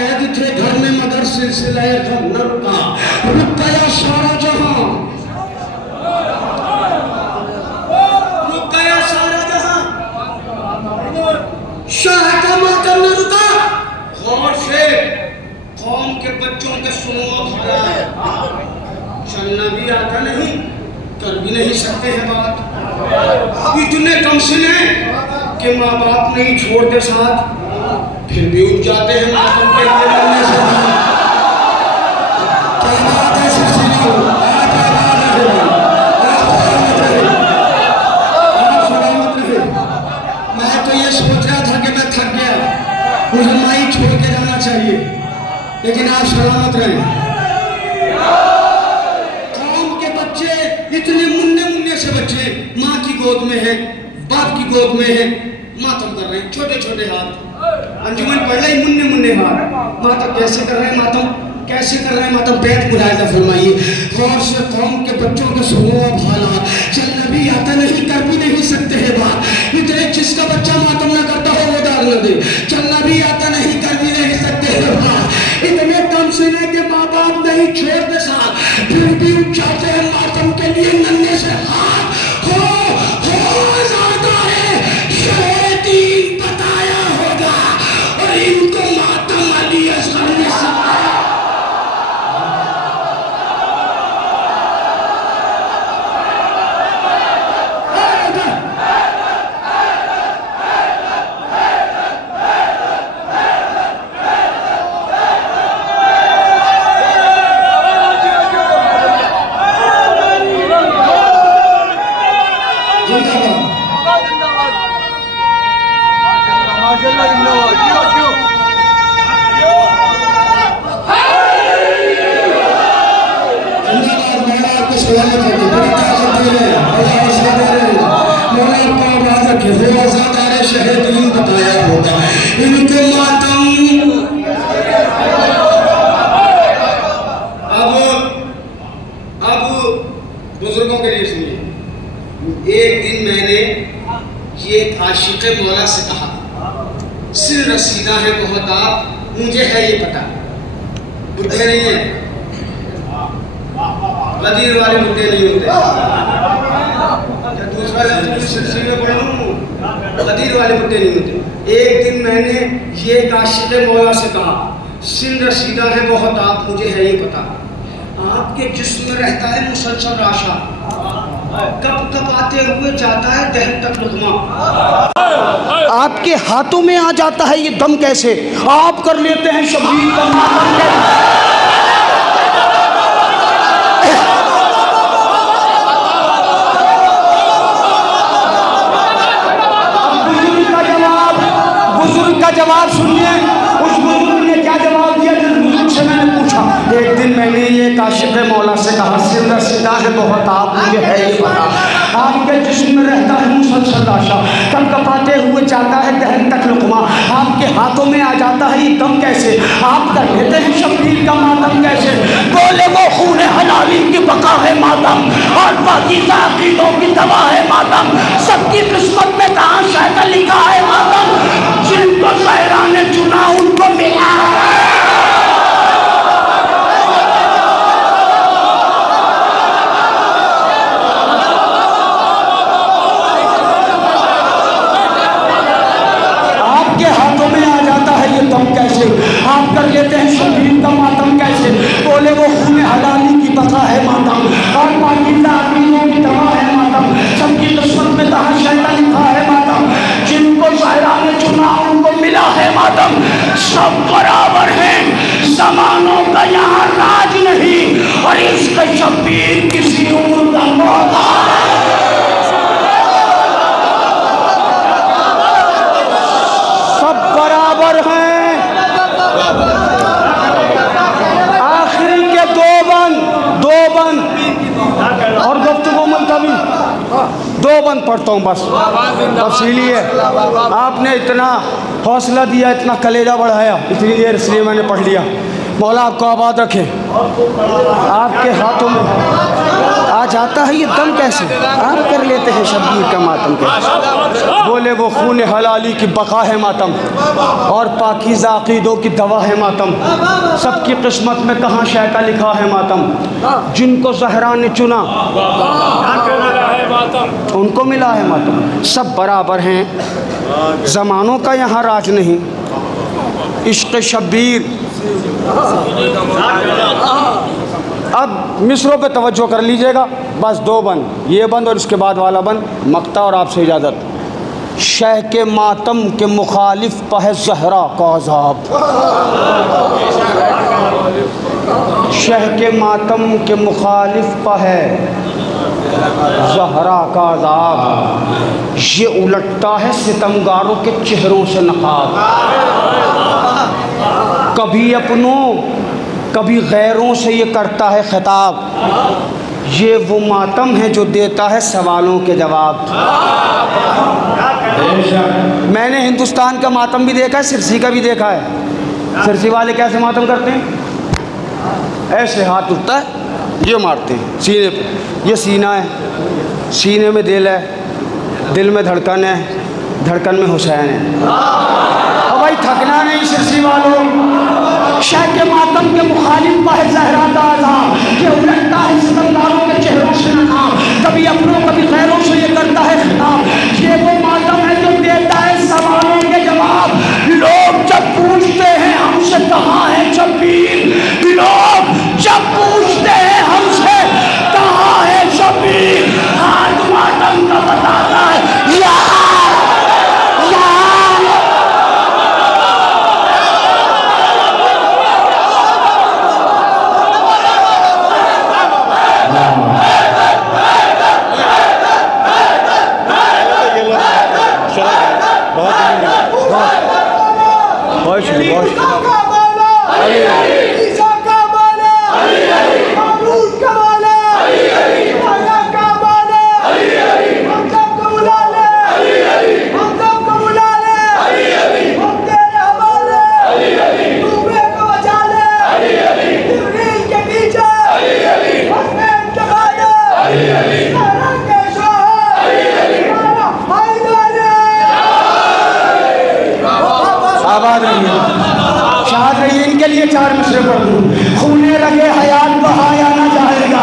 शहद थे घर में मगर सिलसिला न रुका, रुक गया सारा जहां, रुक गया सारा जहां, शाह का मातम न रुका। गौर से कौम के बच्चों के सुनो भला, चलना भी आता नहीं, कर भी नहीं सकते हैं बात। इतने कम सिन हैं कि माँ बाप नहीं छोड़ते साथ, फिर भी उठ जाते हैं मातम के लिए मरने से। क्या बात है सिलसिले, मैं तो ये सोच रहा था कि मैं थक गया, मुझे माई छोड़ के जाना चाहिए, लेकिन आप सलामत रहे। कौम के बच्चे इतने मुन्ने मुन्ने से बच्चे माँ की गोद में है, बाप की गोद में है, मातम कर रहे हैं, छोटे छोटे हाथ, अंजुमन पढ़ रही, मुन्ने मुन्ने हाथ, मातम कैसे कर रहे हैं, मातम कैसे कर रहे हैं, मातम बैठ मुलायदा फरमाइए। गौर से कौम के बच्चों के सुनो भाला, चलना भी आता नहीं, कर भी नहीं सकते हैं बात। इतने जिसका बच्चा मातम ना करता हो वो दाग न दे, चलना भी आता नहीं, कर भी नहीं सकते हैं बात। इतने कम सिने के माँ बाप नहीं छोड़ते साथ, फिर भी उठ जाते हैं मातम के लिए नन्हे से हाथ। हो जाता है शहीदीन बताया होगा, और इनको मातम अली असगर ने सिखाया। बताया होगा इनको मातम। अब बुजुर्गों के लिए सुनिए। एक दिन मैंने ये आशिक मौला से कहा, सिर रसीदा है बहुत आप, मुझे है ये पता, बुढ़े नहीं है, गदीर वाले बुढ़े नहीं होते, दूसरा सिलसिले में पढ़ूं, गदीर वाले बुढ़े नहीं होते। एक दिन मैंने ये आशिक मौला से कहा, सिर रसीदा है बहुत आप, मुझे है ये पता, आपके जिस्म में रहता है मुसलसल राशा, कब कब आते हुए जाता है दहन तक लुकमा, आपके हाथों में आ जाता है ये दम कैसे, आप कर लेते हैं शबीर का मातम कैसे। बुजुर्ग का जवाब सुनिए, उस बुजुर्ग ने क्या जवाब दिया जिस बुजुर्ग से मैंने पूछा। एक दिन मैंने ये काशिफ मौला से कहा, सिर रसीदा है बहुत आप, मुझे है ये पता, आपके जिस्म में रहता है मुसलसल राशा, कब कपाते हुए जाता है दहन तक लुकमा, आपके हाथों में आ जाता है ये दम कैसे, आप कर लेते हैं शबीर का मातम कैसे। बोले वो खून हलाली की बका है मातम, और पाकीज़ा अक़ीदों की दवा है मातम, सबकी किस्मत में कहाँ शायद लिखा है मातम, जिनको शायरा ने चुना उनको मिला। आपके हाथों में आ जाता है ये दम कैसे, आप कर लेते हैं शबीर का मातम कैसे। बोले वो खून हलाली की बका है मातम, और पाकीज़ा अक़ीदों की दवा है मातम, सबकी किस्मत में कहाँ शायद लिखा है मातम, जिनको शायरा ने चुना उनको मिला है मातम। सब बराबर हैं, ज़मानों का यहाँ राज नहीं, और इसका शबीर किसी उम्र का मौका है। सब बराबर हैं, आखिरी के दो बंद और गुफ्तगू मुल्तवी, दो बंद पढ़ता हूँ बस, तफसीली है। आपने इतना हौसला दिया, इतना कलेजा बढ़ाया, इतनी देर इसलिए मैंने पढ़ लिया। मौला आपको आबाद रखे, आपके हाथों में आ जाता है ये दम कैसे, आप कर लेते हैं शब्बीर का मातम कैसे। बोले वो खून हलाली की बका है मातम और पाकीज़ा अक़ीदों की दवा है मातम। सबकी किस्मत में कहाँ शय का लिखा है मातम, जिनको ज़हरा ने चुना उनको मिला है मातम। सब बराबर हैं, ज़मानों का यहाँ राज नहीं। इश्क़ शब्बीर। अब मिसरों पे तवज्जो कर लीजिएगा, बस दो बंद, ये बंद और इसके बाद वाला बंद, मक्ता और आपसे इजाज़त। शह के मातम के मुखालिफ पह ज़हरा का अज़ाब, शह के मातम के मुखालिफ पह ज़हरा का अज़ाब। ये उलटता है सितमगारों के चेहरों से नकाब, कभी अपनों कभी गैरों से ये करता है खिताब। ये वो मातम है जो देता है सवालों के जवाब। मैंने हिंदुस्तान का मातम भी देखा है, सिरसी का भी देखा है। सिरसी वाले कैसे मातम करते हैं, ऐसे हाथ उठता है, ये मारते हैं सीने पे। ये सीना है, सीने में दिल है, दिल में धड़कन है, धड़कन में हुसैन है। और भाई थकना नहीं सिरसी वालों। शह के मातम के मुखालिफ पह ज़हरा का अज़ाब, ये उलटता है सितमगारों के चेहरों से नकाब, कभी अपनों कभी गैरों से ये करता है खिताब। ये वो मातम है जो देता है सवालों के जवाब। लोग जब पूछते हैं हमसे कहाँ है शब्बीर, लोग जब पूछते हैं हमसे कहाँ है शब्बीर, हाथ मातम का बताता है यार। चार मिसरे पढ़ दूं। खूने लगे हयात बहाया ना जाएगा,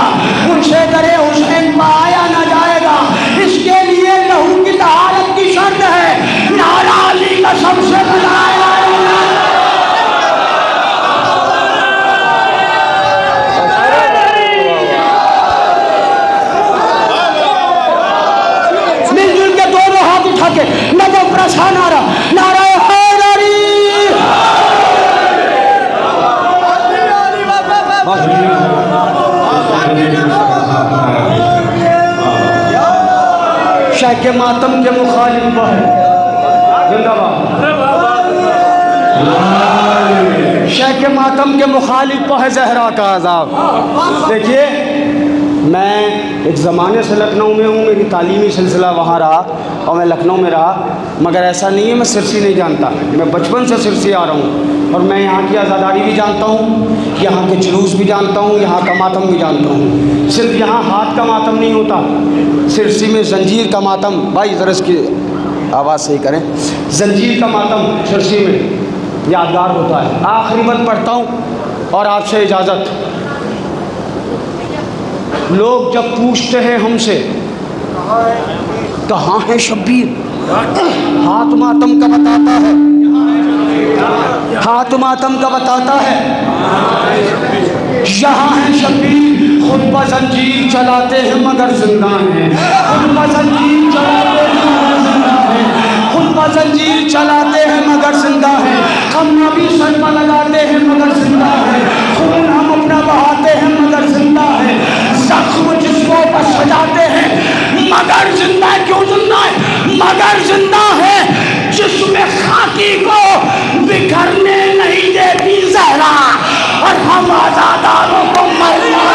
उनसे करे हुसैन बहाया ना जाएगा। इसके लिए लहू की तहारत की शर्त है, नारा अली का सबसे बुलाया। मिलजुल के दोनों हाथ उठा के नजफ रसा नारा, नारा शह के मातम के मुखालिफ है जिंदाबाद। शह के मातम के मुखालिफ है ज़हरा का अज़ाब। देखिए मैं एक ज़माने से लखनऊ में हूँ, मेरी तालीमी सिलसिला वहाँ रहा और मैं लखनऊ में रहा, मगर ऐसा नहीं है मैं सिरसी नहीं जानता। मैं बचपन से सिरसी आ रहा हूँ और मैं यहाँ की आज़ादारी भी जानता हूँ, यहाँ के जुलूस भी जानता हूँ, यहाँ का मातम भी जानता हूँ। सिर्फ यहाँ हाथ का मातम नहीं होता, सिरसी में जंजीर का मातम। भाई ज़रा इसकी आवाज़ सही करें, जंजीर का मातम सिरसी में यादगार होता है। आखिरी बंद पढ़ता हूँ और आपसे इजाज़त। लोग जब पूछते हैं हमसे कहाँ है शब्बीर, हाथ मातम का बताता है, हाथ मातम का बताता है यहाँ है शब्बीर। खुद बजंजीर चलाते हैं मगर जिंदा हैं, खुद बजंजीर चलाते हैं मगर जिंदा हैं, खुद बजंजीर चलाते हैं मगर जिंदा हैं। हम नबी सर पर लगाते हैं मगर जिंदा हैं, खून हम अपना बहाते हैं मगर जिंदा हैं, जख्म जिस्मों पर सजाते हैं मगर जिंदा। क्यों जिंदा है? मगर जिंदा है जिसमें खाकी को बिखरने नहीं देती ज़हरा, और हम आज़ादारों को मरना।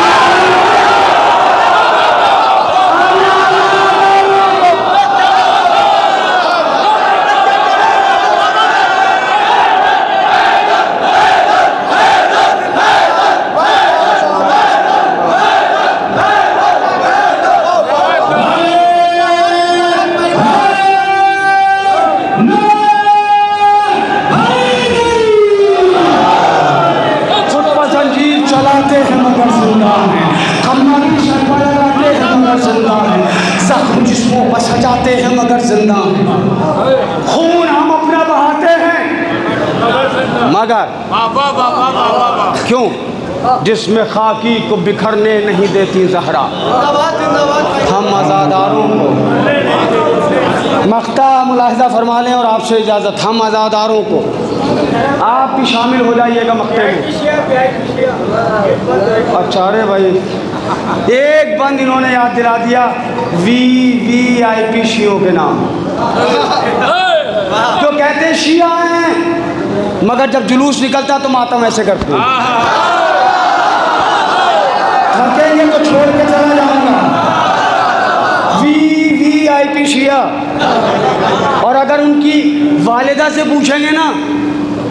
जाते हैं मगर जिंदा हैं, खून हम अपना बहाते हैं मगर क्यों, जिसमें खाकी को बिखरने नहीं देती जहरा। हम आज़ादारों को मख्ता मुलाहिज़ा फरमा लें और आपसे इजाज़त, हम आज़ादारों को आप भी शामिल हो जाइएगा मख्ते में। अच्छा अरे भाई एक बंद इन्होंने याद दिला दिया, VIP शियों के नाम, जो कहते हैं शिया हैं मगर जब जुलूस निकलता तो मातम ऐसे करते हैं, थकेंगे तो छोड़ के चला जाऊंगा। VIP शिया। और अगर उनकी वालिदा से पूछेंगे ना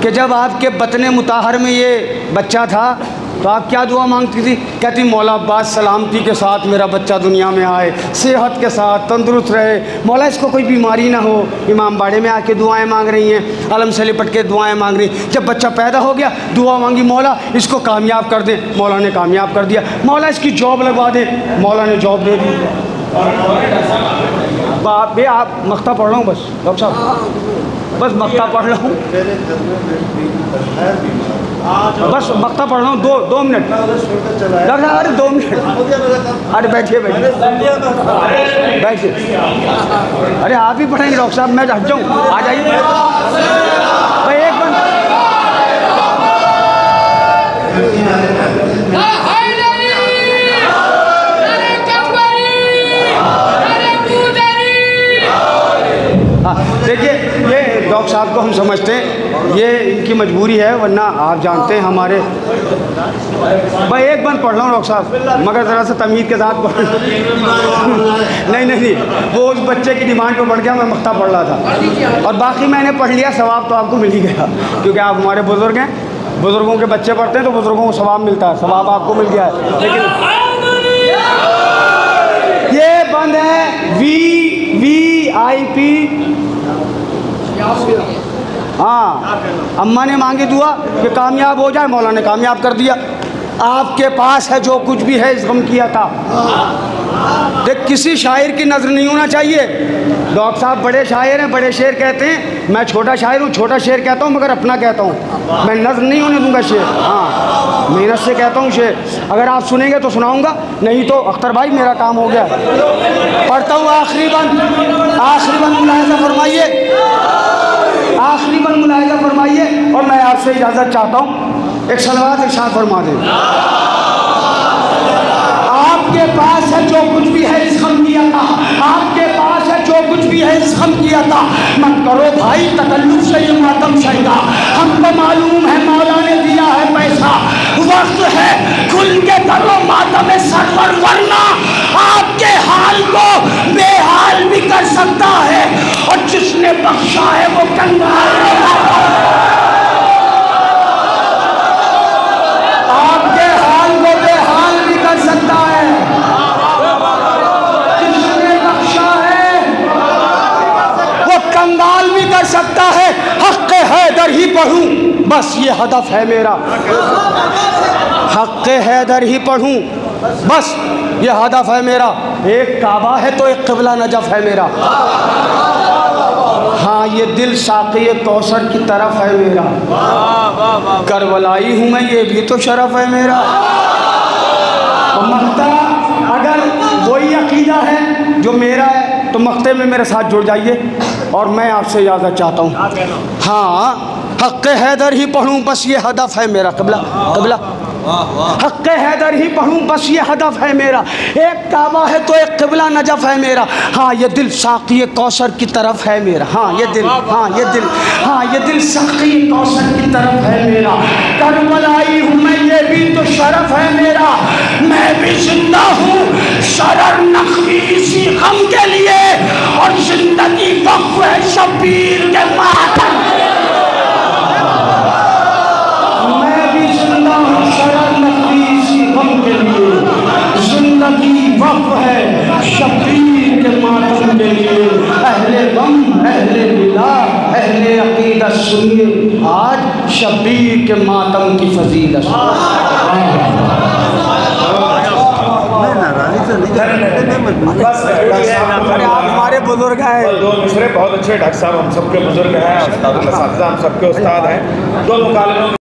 कि जब आपके बतने मुताहर में ये बच्चा था तो आप क्या दुआ मांगती थी, कहती मौला अब्बास सलामती के साथ मेरा बच्चा दुनिया में आए, सेहत के साथ तंदुरुस्त रहे, मौला इसको कोई बीमारी ना हो। इमाम बाड़े में आके दुआएं मांग रही हैं, अलम से लिपट के दुआएं मांग रही। जब बच्चा पैदा हो गया दुआ मांगी, मौला इसको कामयाब कर दे, मौला ने कामयाब कर दिया। मौला इसकी जॉब लगवा दे, मौला ने जॉब दे दी। बे आप मख्ता पढ़ रहा हूँ बस डॉक्टर साहब, बस मख्ता पढ़ रहा हूँ, बस मख्ता पढ़ रहा हूँ। दो मिनट डॉक्टर साहब, अरे 2 मिनट, अरे बैठिए बैठिए। अरे आप ही पढ़ेंगे डॉक्टर साहब, मैं हट जाऊँ, आ जाइए भाई। एक मिनट देखिए, ये डॉक्टर साहब को हम समझते हैं, ये इनकी मजबूरी है, वरना आप जानते हैं हमारे भाई। एक बंद पढ़ रहा हूँ डॉक्टर साहब, मगर ज़रा सा तमीज़ के साथ पढ़ नहीं, वो उस बच्चे की डिमांड पर बढ़ गया, मैं मख्ता पढ़ रहा था और बाकी मैंने पढ़ लिया, सवाब तो आपको मिल ही गया क्योंकि आप हमारे बुज़ुर्ग हैं, बुज़ुर्गों के बच्चे पढ़ते हैं तो बुज़ुर्गों को सवाब मिलता है, सवाब आपको मिल गया है। लेकिन ये बंद है VIP। हाँ, अम्मा ने मांगी दुआ कि कामयाब हो जाए, मौला ने कामयाब कर दिया। आपके पास है जो कुछ भी है इस गम किया था। देख, किसी शायर की नज़र नहीं होना चाहिए। डॉक्टर साहब बड़े शायर हैं, बड़े शेर कहते हैं, मैं छोटा शायर हूँ, छोटा शेर कहता हूँ मगर अपना कहता हूँ, मैं नज़र नहीं होने दूंगा शेर। हाँ, मेहनत से कहता हूँ शेर, अगर आप सुनेंगे तो सुनाऊंगा, नहीं तो अख्तर भाई मेरा काम हो गया। पढ़ता हूँ आखिरी बंद मुलाहिज़ा फरमाइए, आखिरी बंद मुलाहिज़ा फरमाइए और मैं आपसे इजाज़त चाहता हूँ, एक सलवात इरशाद फरमा दें। आपके पास है जो कुछ भी है इस गम किया था, आपके पास है जो कुछ भी है इस गम किया था, मत करो भाई तकल्लुफ से ये मातम शैदा, हमको मालूम है मौला ने दिया है पैसा, वक्त है खुल के करो मातम सरवर, वरना आपके हाल को बेहाल भी कर सकता है और जिसने बख्शा है वो कंगाल आपके हाल को बेहाल भी कर सकता है, जिसने बख्शा है वो कंगाल भी कर सकता है। हक़ हैदर ही पढ़ूं बस ये हदफ है मेरा, हक़ हैदर ही पढ़ूं बस ये हदफ है मेरा। एक काबा है तो एक क़िबला नजफ है मेरा, हाँ ये दिल साक़ी कौसर की तरफ है मेरा, करबलाई हूँ मैं ये भी तो शरफ है मेरा। तो मख्ता अगर वही अक़ीदा है जो मेरा है तो मख्ते में मेरे साथ जुड़ जाइए और मैं आपसे इजाज़त चाहता हूँ। हाँ, हक़ हैदर ही पढ़ूँ बस ये हदफ है मेरा, क़िबला हक़ हैदर ही पढ़ूँ बस ये हदफ है मेरा। एक काबा है तो एक क़िबला नजफ है मेरा, हाँ ये दिल साक़ी कौसर की तरफ है मेरा, हाँ ये दिल साक़ी कौसर की तरफ है मेरा। करबलाई हूँ मैं ये भी तो शरफ है मेरा, मैं भी जिंदा हूँ शरर नख़वी इसी गम के लिए और जिंदगी वक़्फ़ है शब्बीर के मातम। जिंदगी वक़्फ़ है शब्बीर के मातम के लिए, अहले गम अहले मिला अहले अक़ीदत सुनिए आज शब्बीर के मातम की फजीलत। आप हमारे बुजुर्ग बुजुर्ग हैं। दो मिसरे बहुत अच्छे डॉक्टर साहब हम सबके बुजुर्ग हैं, उस्ताद हम सबके उस्ताद हैं। दो मुकालमों